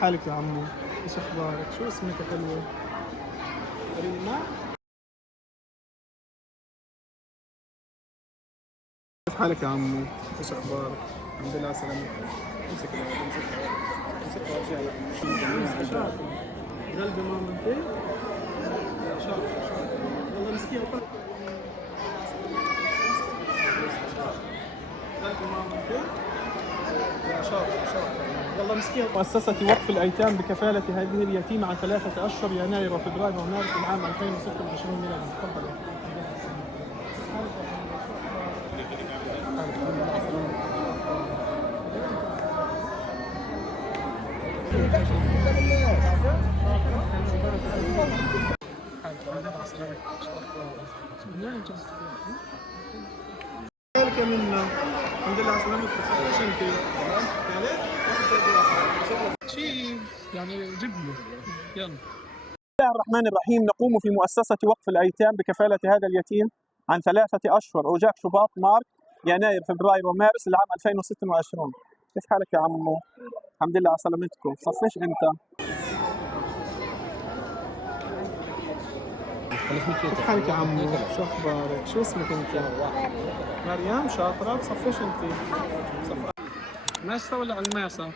حالك يا عمو؟ ايش اخبارك؟ شو اسمك يا حلوة؟ ريما؟ كيف حالك يا عمو؟ ايش اخبارك؟ الحمد لله على سلامتك. امسك امسك وارجع لك. قلبي مامتي؟ شاطر والله مسكين قلبي مامتي؟ يا شاطر يلا مسكين. مؤسسة وقف الأيتام بكفالة هذه اليتيمة عن 3 أشهر يناير وفبراير ومارس العام 2026 ميلادي. تفضل. مالك منا؟ الحمد لله على سلامتك. صفيش انت؟ شيء يعني جيب له يلا. بسم الله الرحمن الرحيم. نقوم في مؤسسة وقف الأيتام بكفالة هذا اليتيم عن 3 أشهر أوجاك شباط مارس يناير فبراير ومارس العام 2026. كيف حالك يا عمو؟ الحمد لله على سلامتكم. صفيش انت؟ كيف حالك يا عمو؟ شو اخبارك؟ شو اسمك انت؟ مريم. شاطرة. بصفيش انت؟ ماسة ولا علماسة؟